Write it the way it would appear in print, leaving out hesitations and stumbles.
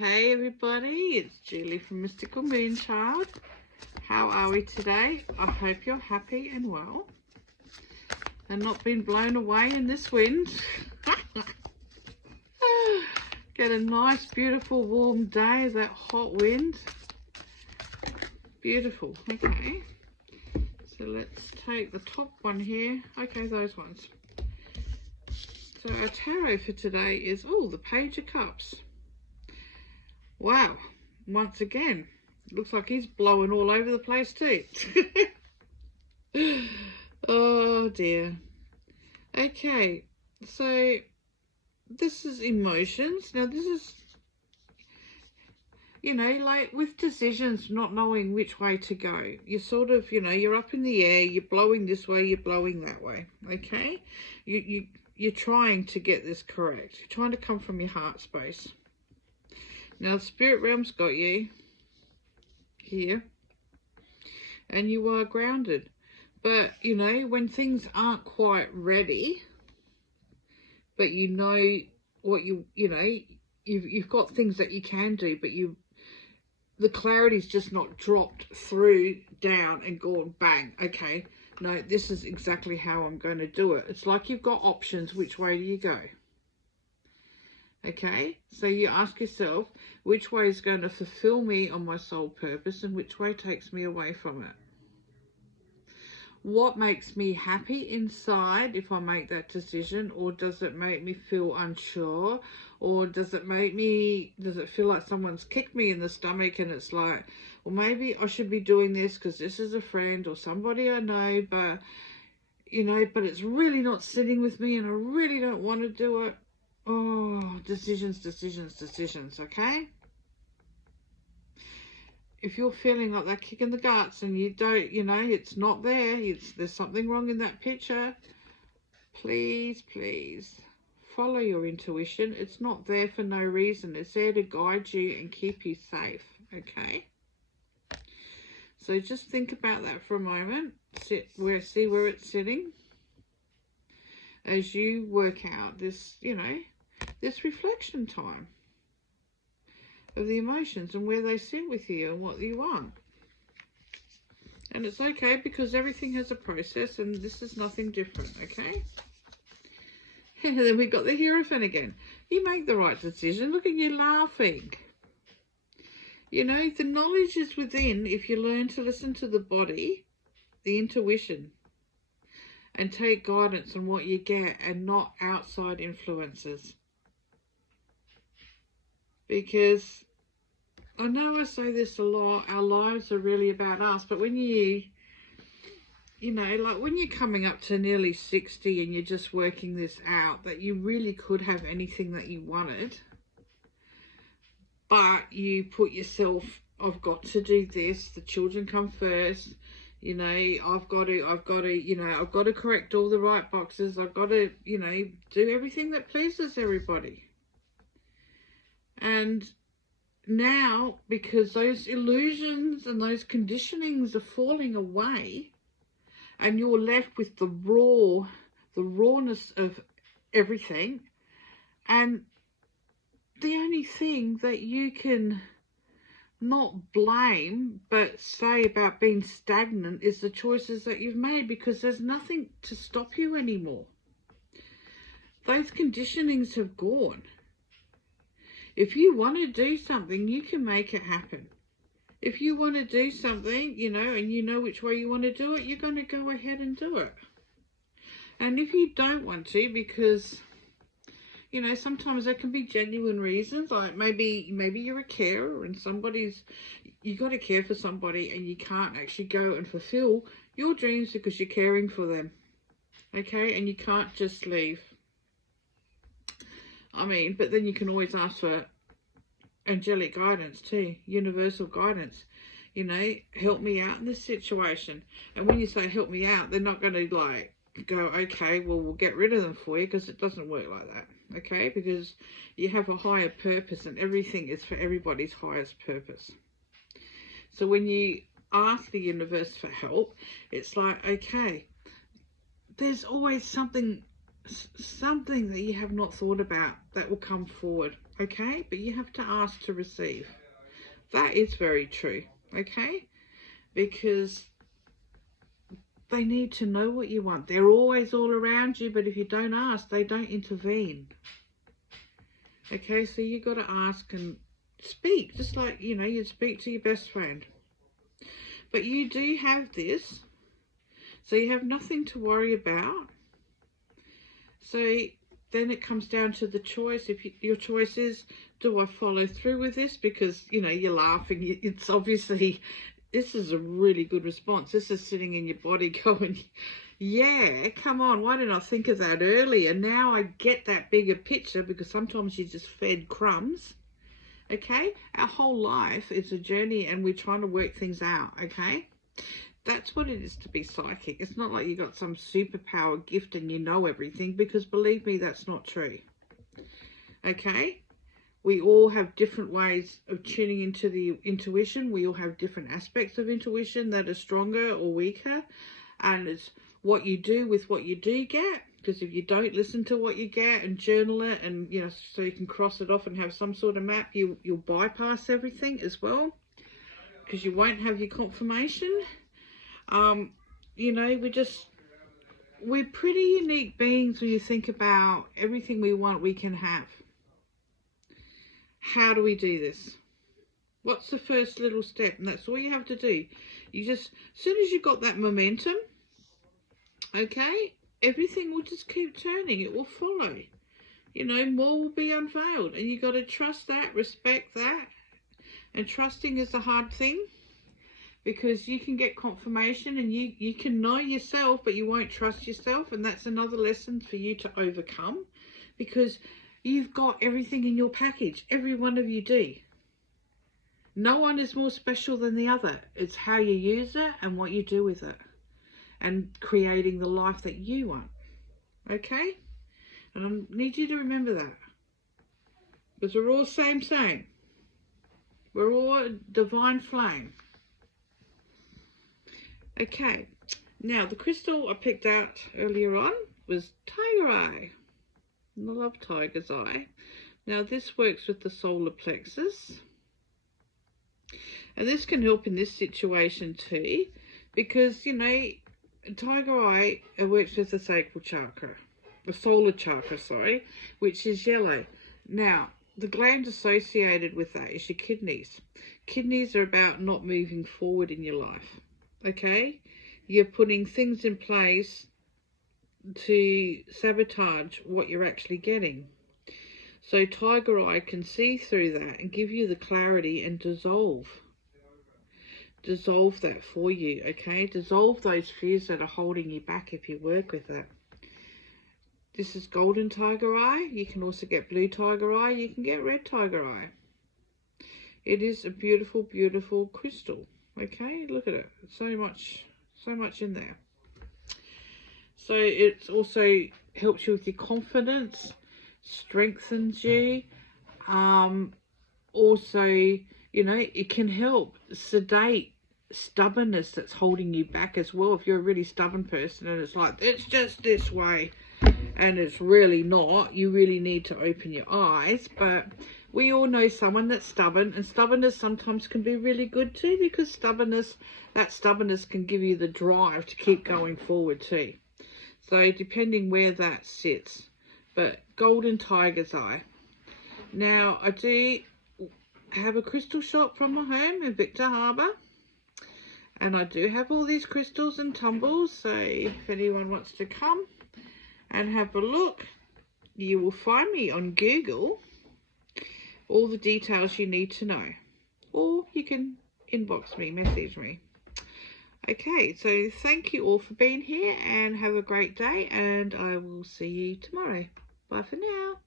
Hey everybody, it's Julie from Mystical Moonchild. How are we today? I hope you're happy and well and not been blown away in this wind. Get a nice beautiful warm day, that hot wind. Beautiful. Okay, so let's take the top one here. Okay, those ones. So our tarot for today is, the Page of Cups. Wow, once again, looks like he's blowing all over the place too. Oh dear. Okay, so this is emotions. Now this is, like with decisions, not knowing which way to go. You're sort of, you're up in the air, you're blowing this way, you're blowing that way, okay? You're trying to get this correct. You're trying to come from your heart space. Now, the spirit realm's got you here, and you are grounded. But, when things aren't quite ready, but what you've got things that you can do, but the clarity's just not dropped through, down, and gone bang. Okay, no, this is exactly how I'm going to do it. It's like you've got options. Which way do you go? Okay, so you ask yourself, which way is going to fulfill me on my soul purpose and which way takes me away from it? What makes me happy inside if I make that decision, or does it make me feel unsure, or does it feel like someone's kicked me in the stomach and it's like, well, maybe I should be doing this because this is a friend or somebody I know, but but it's really not sitting with me and I really don't want to do it. Oh, decisions, okay? If you're feeling like that kick in the guts and you don't, it's not there, there's something wrong in that picture, please follow your intuition. It's not there for no reason. It's there to guide you and keep you safe, okay? So just think about that for a moment. See where it's sitting as you work out this, this reflection time of the emotions and where they sit with you and what you want. And it's okay, because everything has a process and this is nothing different, okay? And then we got the Hierophant again. You make the right decision. Look at you laughing. The knowledge is within if you learn to listen to the body, the intuition, and take guidance on what you get and not outside influences. Because I know I say this a lot, our lives are really about us, but when like when you're coming up to nearly 60 and you're just working this out, that you really could have anything that you wanted, but you put yourself, I've got to do this, the children come first, I've got to correct all the right boxes, I've got to, do everything that pleases everybody. And now, because those illusions and those conditionings are falling away and you're left with the rawness of everything, and the only thing that you can not blame but say about being stagnant is the choices that you've made, because there's nothing to stop you anymore. Those conditionings have gone. If you want to do something, you can make it happen. If you want to do something, and you know which way you want to do it, you're going to go ahead and do it. And if you don't want to, because, sometimes there can be genuine reasons, like maybe you're a carer and you got to care for somebody and you can't actually go and fulfill your dreams because you're caring for them, okay? And you can't just leave. But then you can always ask for angelic guidance too, universal guidance. Help me out in this situation. And when you say help me out, they're not going to go, okay, well, we'll get rid of them for you, because it doesn't work like that, okay? Because you have a higher purpose and everything is for everybody's highest purpose. So when you ask the universe for help, it's like, okay, there's always something that you have not thought about that will come forward, okay? But you have to ask to receive. That is very true, okay? Because they need to know what you want. They're always all around you, but if you don't ask, they don't intervene. Okay, so you got to ask and speak, just like, you know, you'd speak to your best friend. But you do have this, so you have nothing to worry about. So then it comes down to the choice. If your choice is, do I follow through with this? Because, you know, you're laughing. It's obviously, this is a really good response. This is sitting in your body going, yeah, come on, why didn't I think of that earlier? Now I get that bigger picture, because sometimes you're just fed crumbs. Okay, our whole life is a journey and we're trying to work things out. Okay, that's what it is to be psychic. It's not like you got some superpower gift and you know everything, because believe me, that's not true. Okay, we all have different ways of tuning into the intuition. We all have different aspects of intuition that are stronger or weaker, and it's what you do with what you do get. Because if you don't listen to what you get and journal it, and, you know, so you can cross it off and have some sort of map, you'll bypass everything as well, because you won't have your confirmation. You know, we're pretty unique beings when you think about everything we want, we can have. How do we do this? What's the first little step? And that's all you have to do. You just, as soon as you've got that momentum, okay, everything will just keep turning. It will follow. You know, more will be unveiled. And you got to trust that, respect that. And trusting is the hard thing, because you can get confirmation and you can know yourself, but you won't trust yourself. And that's another lesson for you to overcome, because you've got everything in your package. Every one of you do. No one is more special than the other. It's how you use it and what you do with it, and creating the life that you want. Okay? And I need you to remember that, because we're all same. We're all divine flame. Okay, now the crystal I picked out earlier on was Tiger Eye. And I love Tiger's Eye. Now this works with the solar plexus, and this can help in this situation too, because, you know, Tiger Eye works with the sacral chakra, the solar chakra, sorry, which is yellow. Now, the gland associated with that is your kidneys. Kidneys are about not moving forward in your life, okay? You're putting things in place to sabotage what you're actually getting. So Tiger Eye can see through that and give you the clarity and dissolve that for you, okay? Dissolve those fears that are holding you back if you work with it. This is golden Tiger Eye. You can also get blue Tiger Eye. You can get red Tiger Eye. It is a beautiful, beautiful crystal, okay? Look at it. So much in there. So it also helps you with your confidence, strengthens you. Also, you know, it can help sedate stubbornness that's holding you back as well. If you're a really stubborn person and it's like, it's just this way, and it's really not, you really need to open your eyes. But we all know someone that's stubborn, and stubbornness sometimes can be really good too, because that stubbornness can give you the drive to keep going forward too. So depending where that sits. But golden Tiger's Eye. Now I do have a crystal shop from my home in Victor Harbor, and I do have all these crystals and tumbles, so if anyone wants to come and have a look, you will find me on Google, all the details you need to know, or you can inbox me, message me. Okay, so thank you all for being here, and have a great day, and I will see you tomorrow. Bye for now.